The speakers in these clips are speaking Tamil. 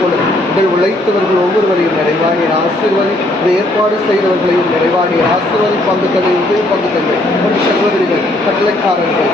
ஆசிர்வதி அதே போல உடல் உழைத்தவர்கள் ஒவ்வொருவரையும் நிறைவானி ஆசிர்வதி இந்த ஏற்பாடு செய்தவர்களையும் நிறைவாகிய ஆசிர்வதி. பங்குத்தலை உதவி பங்கு தந்தை. சகோதரிகள் கட்டளைக்காரர்கள்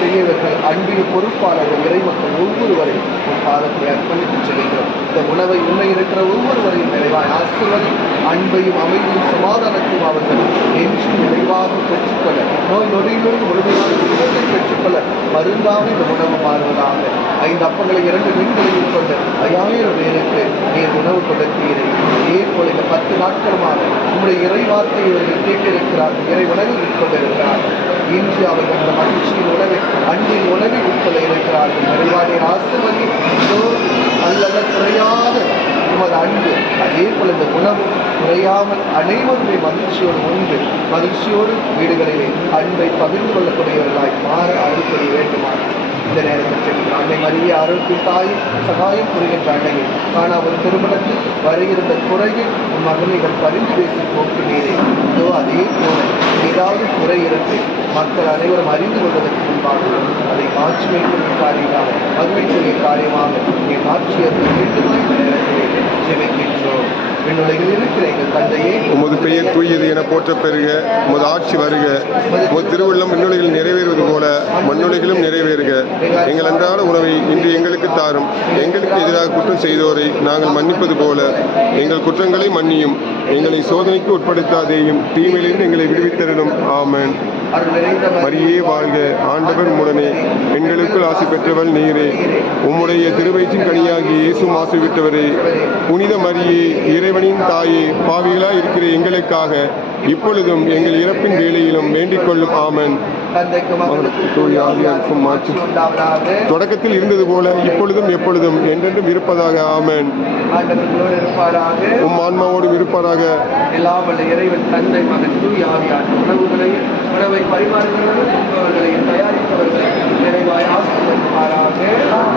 பெரியவர்கள் அன்பின் பொறுப்பாளர்கள் இறைமக்கள் ஒவ்வொருவரையும் பாதத்தை அர்ப்பணித்து செல்கிறோம் இந்த உணவை உண்மை இருக்கிற ஒவ்வொருவரையும் நிறைவாக ஆசிர்வதி. அன்பையும் அமைதியும் சமாதானத்தையும் அவர்கள் என்று நிறைவாக பெற்றுக்கொள்ள நோய் நொடியிலிருந்து முழுமையான சுகத்தை பெற்றுக்கொள்ள மருந்தாக இந்த உணவு மாறுவதாக. ஐந்து அப்பங்களை இரண்டு மீன்களையும் கொண்டு ஐயாயிரம் பேருக்கு நீர் உணவு கொடுத்தீரை இதே போல இந்த பத்து நாட்களுமாக உங்களுடைய இறை வார்த்தையை கேட்டிருக்கிறார். இறை உணவை உட்கொண்டிருக்கிறார் இன்று அவர்கள் அந்த மகிழ்ச்சியின் உணவை அன்பின் உணவை உட்கொள்ள இருக்கிறார்கள் நிறைவாடிய ஆசிர்வதி இதோ குறையாத உமது அன்பு அதே போல இந்த உணவு குறையாமல் அனைவருமே மகிழ்ச்சியோடு உண்டு. மகிழ்ச்சியோடு வீடுகளிலே அன்பை பகிர்ந்து கொள்ளக்கூடியவர்களாய் மாற அருள் வேண்டுமா இந்த நேரத்தில் அன்னை மரிய அருள் தாயும் சகாயம் புரிகின்ற அன்னையை காணா ஒரு திருமணத்தில் வருகின்ற குறையில் உன் மகனைகள் பரிந்து பேசி போக்கினீரே இதோ அதே போல ஏதாவது குறை இருந்து மக்கள் அனைவரும் அறிந்து கொள்வதற்கு முன்பாக அதை மாட்சிமைக்குரிய காரியமாக மதுமைக்குரிய காரியமாக நீ ஆட்சியர்கள் வேண்டுமாய் இந்த ஜெபிக்கின்றோம் உமது பெயர் தூயது என போற்ற பெறுக உமது ஆட்சி வருக. உமது திருவுள்ளம் விண்ணுலகில் நிறைவேறுவது போல மண்ணுலகிலும் நிறைவேறுக. எங்கள் அன்றாட உணவை இன்று எங்களுக்கு தாரும். எங்களுக்கு எதிராக குற்றம் செய்தோரை நாங்கள் மன்னிப்பது போல. எங்கள் குற்றங்களை மன்னியும். எங்களை சோதனைக்கு உட்படுத்தாதேயும். தீமையிலிருந்து எங்களை விடுவித்தரணும் ஆமன். மரியே வாழ்க. ஆண்டவர் முடனே. பெண்களுக்குள் ஆசி பெற்றவள் நீரே. உம்முடைய திருவயிற்றின் கனியாகி இயேசு ஆசை விட்டவரே புனித மரியே இறைவனின் தாயே பாவிகளாய் இருக்கிற எங்களுக்காக இப்பொழுதும் எங்கள் இறப்பின் வேலையிலும் வேண்டிக் கொள்ளும். ஆமன். தந்தைக்கும் மாற்றி தொடக்கத்தில் இருந்தது போல இப்பொழுதும் எப்பொழுதும் என்றென்றும் இருப்பதாக. ஆமன். உம் ஆன்மாவோடும் இருப்பாராக. எல்லாம் இறைவன் தந்தை மகன் தூய் ஆவியார். உணவை பரிமாறுகிறவர்கள் தயாரிப்பவர்கள் நிறைவாய் ஆசிர்வதிப்பாராக அப்படியே இருக்கு.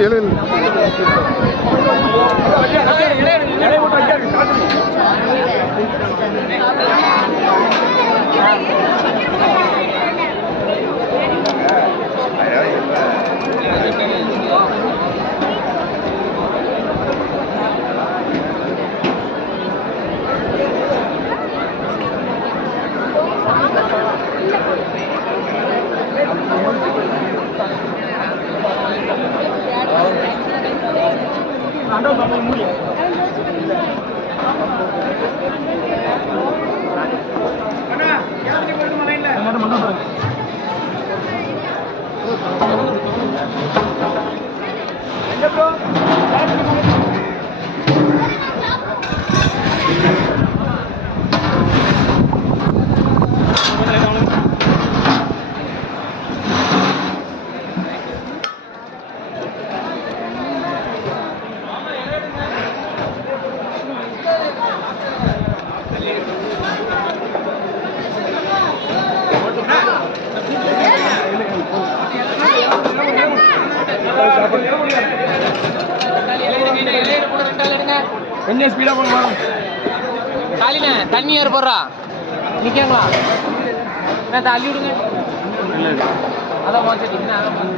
எழு, எழு. கொஞ்சம் டாலினே தண்ணி ஏறு போடுறா. நிற்கங்களா நான் தள்ளி விடுங்க. அதான் மாச்சிட்டீங்கன்னா அதான்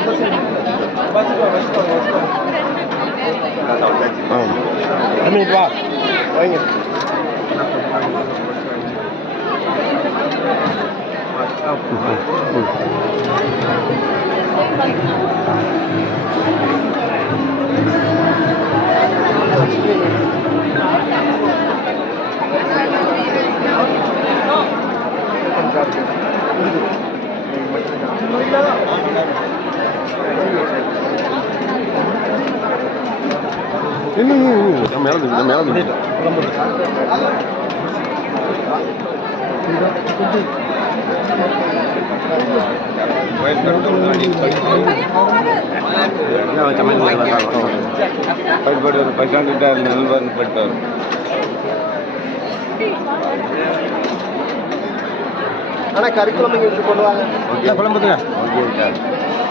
மோச்சிட்டீங்க. வா வைங்க இன்னும் இன்னும் மேலே இருந்து மேலே இருந்து பயன்படுவார் பஸ் ஸ்டாண்ட் நண்பர் பட்டார் ஆனால் கறிக்குழம்பு இங்கே கொண்டு வாங்க குழம்புங்க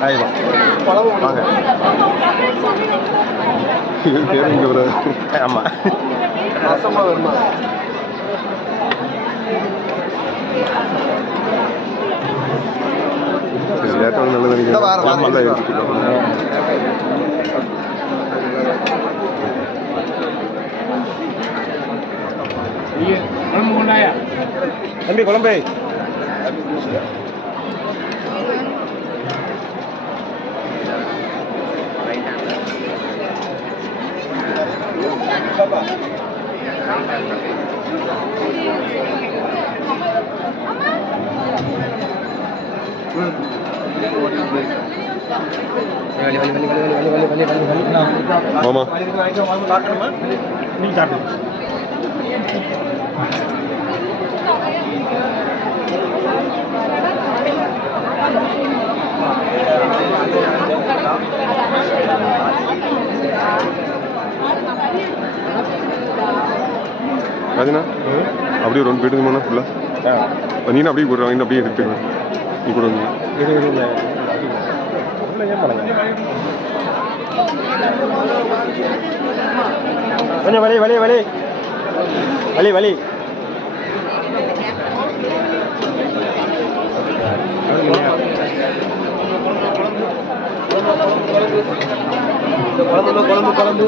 ஆயிரம். குழம்பு வாங்க. இது பேர் இங்கே வர ஆமாம் லேட்டாக நல்லது இருக்கு தம்பி குழம்பு. மாமா. ராஜனா அப்படியே ஒரு ஒன்று போயிட்டு ஃபுல்லாக நீனும் அப்படியே போடுறாங்க அப்படியே எடுத்துக்கலாம் நீ கூட வந்து. கொஞ்சம் வலி வலி வலி வலி வலி குழம்புமா குழம்பு குழம்பு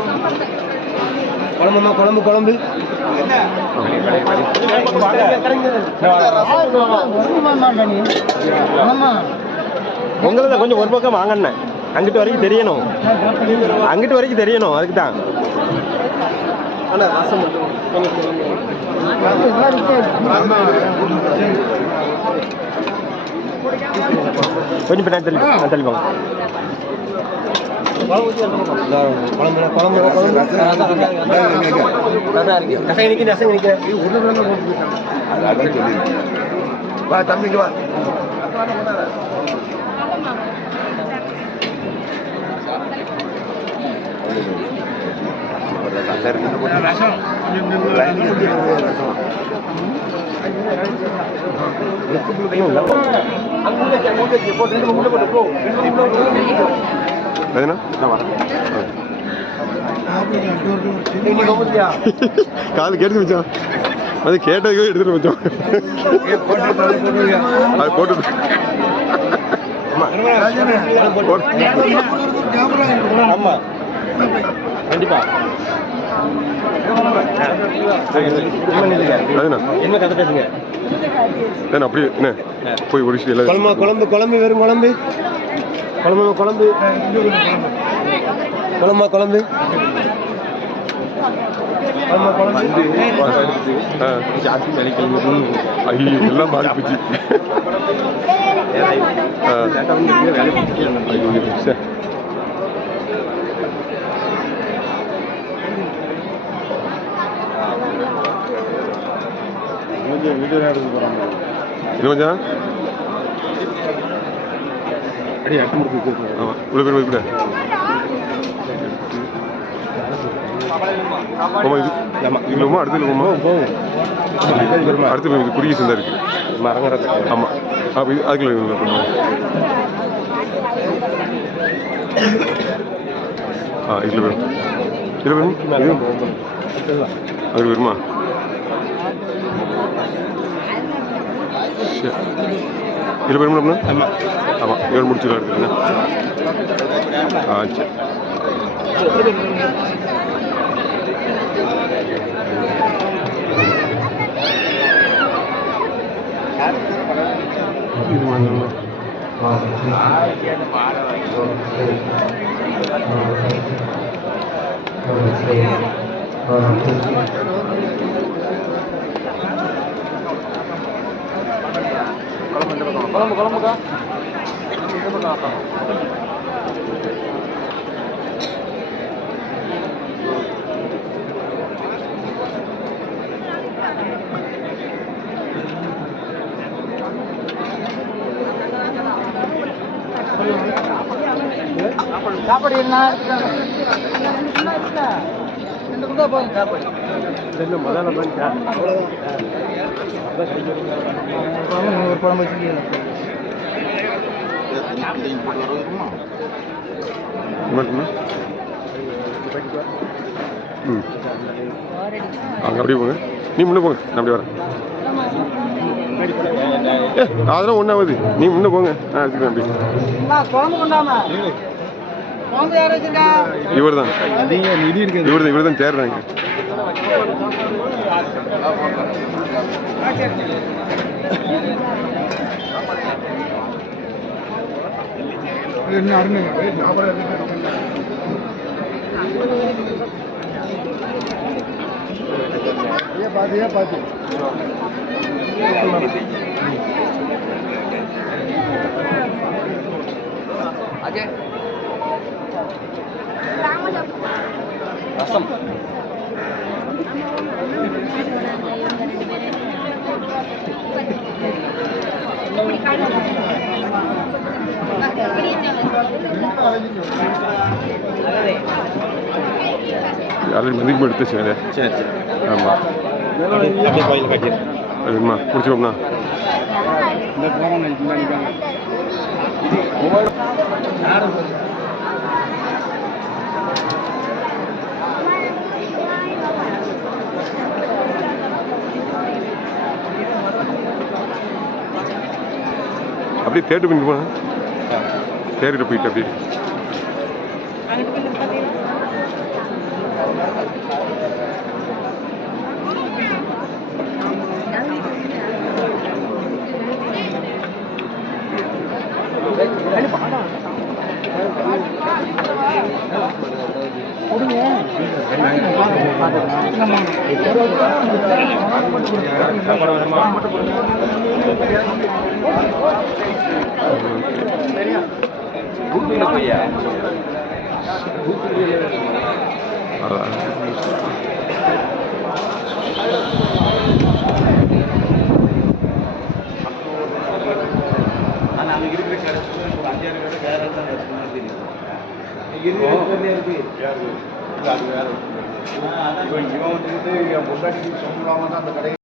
குழம்புமா குழம்பு குழம்பு உங்களத கொஞ்சம் ஒரு பக்கம் வாங்கண்ணே. அங்கிட்டு வரைக்கும் தெரியணும். அங்கிட்டு வரைக்கும் தெரியணும் அதுக்கு தான் கொஞ்சம் பின்னாடி தள்ளி தள்ளி வாங்க குழம்பு குழம்பு குழம்பு கசை நிற்க நசை நிற்க வா தம்பிக்கு வா ராஜனா இன்னைக்கு வந்துட்டியா காது கேட்டு வச்சான் அது கேட்டதுக்கு எடுத்துட்டு வச்சோம் அது போட்டு ஆமா கண்டிப்பா ராஜனா என்ன கதை பேசுங்க ஏன்னா அப்படியே என்ன போய் ஒடிச்சு குழம்பு குழம்பு குழம்பு வெறும் குழம்பு குழம்பு குழம்பு குழம்பா குழம்பு எல்லாம் மாறி போச்சு இன்னும் கொஞ்சம் ஆமா. இவ்வளோ பேர் வைப்பிட ஆமா இது போமா அடுத்து போமா அடுத்து இது குறுகிய சந்தா இருக்கு. மரங்கறது ஆமா. அப்ப இது அதுக்குள்ள ஆ இதில் வரும் இதில் வரும் அதில் வருமா? இதில் வருமா ஆமாம் ஆமாம் இவர் முடிச்சுக்கலாம் இருக்குண்ணா ஆ சரி. இது வாங்கணுமா குழம்பு குழம்புக்கா இந்த பக்கம் சாப்பாடு என்ன? ரெண்டு குண்டா போதும் சாப்பாடு ஒரு குழம்பு வச்சுருக்கீங்க மட்டுமா? ம். அங்கே அப்படியே போங்க. நீ முன்னே போங்க நான் அப்படியே வரேன். ஏ அதெல்லாம் ஒன்றாவது நீ முன்னே போங்க. நான் எடுத்துக்கிறேன் அப்படி குழம்பு கொண்டாம குழம்பு யார் வச்சிருக்கா இவர் தான் இவர் தான் இவர் தான் தேடுறாங்க என்ன அருணுங்க आगे। रसम मनी बढ़ते चले चले हाँ माँ ले लो ये फ़ाइल का गिर अरे माँ पूछो अपना। मैं घर में मनी बना அப்படியே கோயில் காட்டிடு அதுமா தேட்டு பண்ணி போனேன் போயிட்டு அப்படியே. அதான் இவன் இவன் வந்து பொண்டாட்டி சொல்லாம தான் அந்த கடை